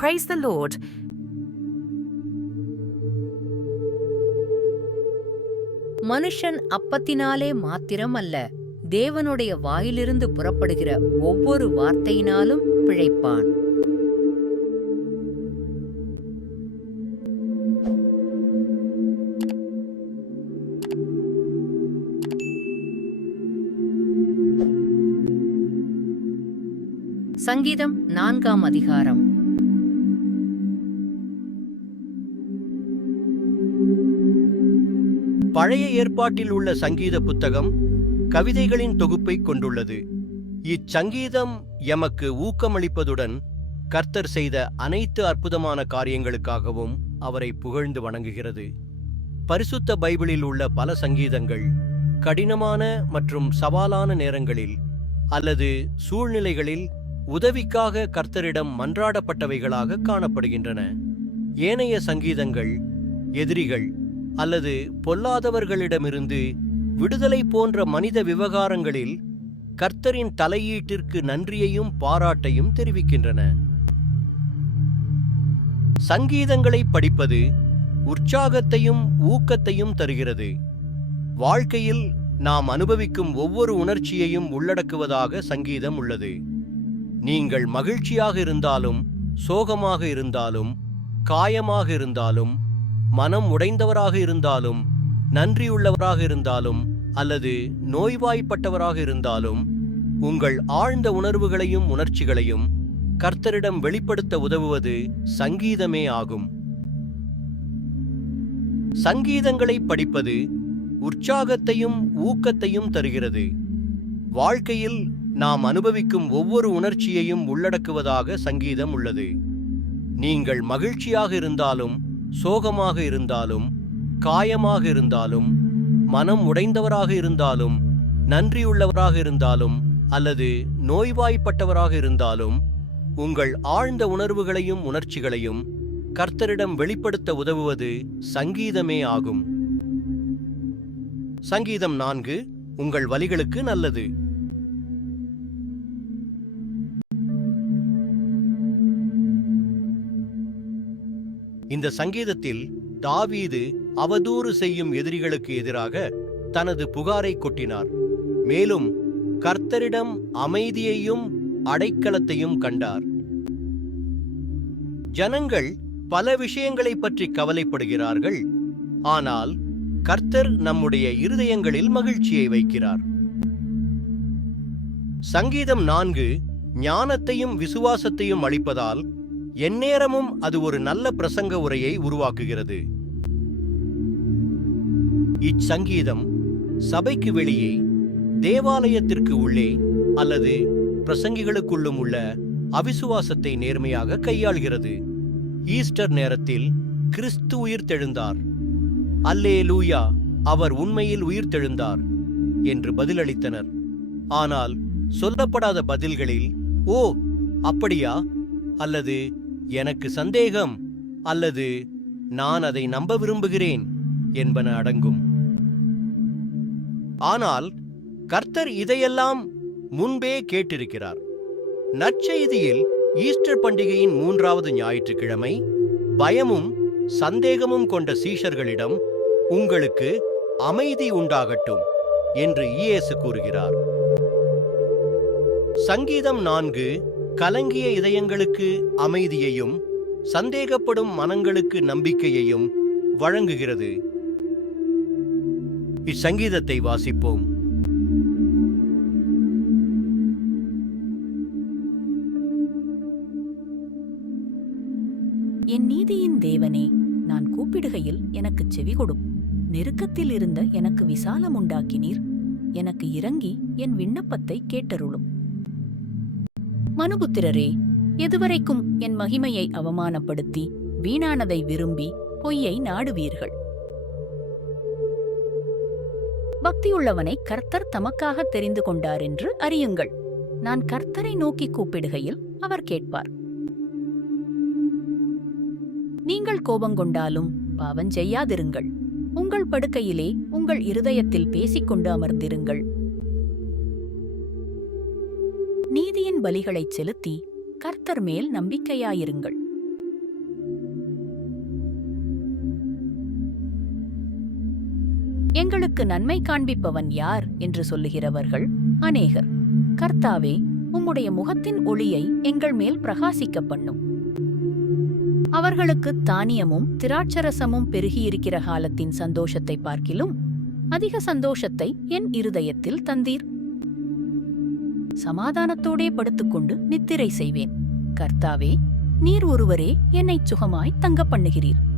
Praise the Lord. மனுஷன் அப்பத்தினாலே மாத்திரம் அல்ல, தேவனுடைய வாயிலிருந்து புறப்படுகிற ஒவ்வொரு வார்த்தையினாலும் பிழைப்பான். சங்கீதம் 4ஆம் அதிகாரம். பழைய ஏற்பாட்டில் உள்ள சங்கீத புத்தகம் கவிதைகளின் தொகுப்பை கொண்டுள்ளது. இச்சங்கீதம் எமக்கு ஊக்கமளிப்பதுடன் கர்த்தர் செய்த அனைத்து அற்புதமான காரியங்களுக்காகவும் அவரை புகழ்ந்து வணங்குகிறது. பரிசுத்த பைபிளில் உள்ள பல சங்கீதங்கள் கடினமான மற்றும் சவாலான நேரங்களில் அல்லது சூழ்நிலைகளில் உதவிக்காக கர்த்தரிடம் மன்றாடப்பட்டவைகளாக காணப்படுகின்றன. ஏனைய சங்கீதங்கள் எதிரிகள் அல்லது பொல்லாதவர்களிடமிருந்து விடுதலை போன்ற மனித விவகாரங்களில் கர்த்தரின் தலையீட்டிற்கு நன்றியையும் பாராட்டையும் தெரிவிக்கின்றன. சங்கீதங்களை படிப்பது உற்சாகத்தையும் ஊக்கத்தையும் தருகிறது. வாழ்க்கையில் நாம் அனுபவிக்கும் ஒவ்வொரு உணர்ச்சியையும் உள்ளடக்குவதாக சங்கீதம் உள்ளது. நீங்கள் மகிழ்ச்சியாக இருந்தாலும், சோகமாக இருந்தாலும், காயமாக இருந்தாலும், மனம் உடைந்தவராக இருந்தாலும், நன்றியுள்ளவராக இருந்தாலும் அல்லது நோய்வாய்ப்பட்டவராக இருந்தாலும், உங்கள் ஆழ்ந்த உணர்வுகளையும் உணர்ச்சிகளையும் கர்த்தரிடம் வெளிப்படுத்த உதவுவது சங்கீதமே ஆகும். சங்கீதங்களை படிப்பது உற்சாகத்தையும் ஊக்கத்தையும் தருகிறது. வாழ்க்கையில் நாம் அனுபவிக்கும் ஒவ்வொரு உணர்ச்சியையும் உள்ளடக்குவதாக சங்கீதம் உள்ளது. நீங்கள் மகிழ்ச்சியாக இருந்தாலும், சோகமாக இருந்தாலும், காயமாக இருந்தாலும், மனம் உடைந்தவராக இருந்தாலும், நன்றியுள்ளவராக இருந்தாலும் அல்லது நோய்வாய்ப்பட்டவராக இருந்தாலும், உங்கள் ஆழ்ந்த உணர்வுகளையும் உணர்ச்சிகளையும் கர்த்தரிடம் வெளிப்படுத்த உதவுவது சங்கீதமே ஆகும். சங்கீதம் 4 உங்கள் வலிகளுக்கு நல்லது. இந்த சங்கீதத்தில் தாவீது அவதூறு செய்யும் எதிரிகளுக்கு எதிராக தனது புகாரை கொட்டினார். மேலும் கர்த்தரிடம் அமைதியையும் அடைக்கலத்தையும் கண்டார். ஜனங்கள் பல விஷயங்களை பற்றி கவலைப்படுகிறார்கள், ஆனால் கர்த்தர் நம்முடைய இருதயங்களில் மகிழ்ச்சியை வைக்கிறார். சங்கீதம் 4 ஞானத்தையும் விசுவாசத்தையும் அளிப்பதால் எந்நேரமும் அது ஒரு நல்ல பிரசங்க உரையை உருவாக்குகிறது. இச்சங்கீதம் சபைக்கு வெளியே, தேவாலயத்திற்கு உள்ளே அல்லது பிரசங்கிகளுக்குள்ளும் உள்ள அவிசுவாசத்தை நேர்மையாக கையாள்கிறது. ஈஸ்டர் நேரத்தில் கிறிஸ்து உயிர்த்தெழுந்தார், அல்லேலூயா, அவர் உண்மையில் உயிர்த்தெழுந்தார் என்று பதிலளித்தனர். ஆனால் சொல்லப்படாத பதில்களில் ஓ அப்படியா, அல்லது எனக்கு சந்தேகம், அல்லது நான் அதை நம்ப விரும்புகிறேன் என்பன அடங்கும். ஆனால் கர்த்தர் இதையெல்லாம் முன்பே கேட்டிருக்கிறார். நற்செய்தியில் ஈஸ்டர் பண்டிகையின் 3வது ஞாயிற்றுக்கிழமை பயமும் சந்தேகமும் கொண்ட சீஷர்களிடம் உங்களுக்கு அமைதி உண்டாகட்டும் என்று இயேசு கூறுகிறார். சங்கீதம் 4 கலங்கிய இதயங்களுக்கு அமைதியையும் சந்தேகப்படும் மனங்களுக்கு நம்பிக்கையையும் வழங்குகிறது. இச்சங்கீதத்தை வாசிப்போம். என் நீதியின் தேவனே, நான் கூப்பிடுகையில் எனக்கு செவி கொடும். நெருக்கத்தில் இருந்த எனக்கு விசாலம் உண்டாக்கினீர். எனக்கு இறங்கி என் விண்ணப்பத்தை கேட்டருளும். மனுபுத்திரரே, எதுவரைக்கும் என் மகிமையை அவமானப்படுத்தி வீணானதை விரும்பி பொய்யை நாடுவீர்கள்? பக்தியுள்ளவனை கர்த்தர் தமக்காக தெரிந்து கொண்டார் என்று அறியுங்கள். நான் கர்த்தரை நோக்கி கூப்பிடுகையில் அவர் கேட்பார். நீங்கள் கோபங்கொண்டாலும் பாவம் செய்யாதிருங்கள். உங்கள் படுக்கையிலே உங்கள் இருதயத்தில் பேசிக்கொண்டு அமர்ந்திருங்கள். நீதியின் பலிகளைச் செலுத்தி கர்த்தர் மேல் நம்பிக்கையாயிருங்கள். எங்களுக்கு நன்மை காண்பிப்பவன் யார் என்று சொல்லுகிறவர்கள் அநேகர். கர்த்தாவே, உம்முடைய முகத்தின் ஒளியை எங்கள் மேல் பிரகாசிக்க பண்ணும். அவர்களுக்கு தானியமும் திராட்சரசமும் பெருகியிருக்கிற காலத்தின் சந்தோஷத்தை பார்க்கிலும் அதிக சந்தோஷத்தை என் இருதயத்தில் தந்தீர். சமாதானத்தோடே படுத்துக்கொண்டு நித்திரை செய்வேன். கர்த்தாவே, நீர் ஒருவரே என்னைச் சுகமாய் தங்க பண்ணுகிறீர்.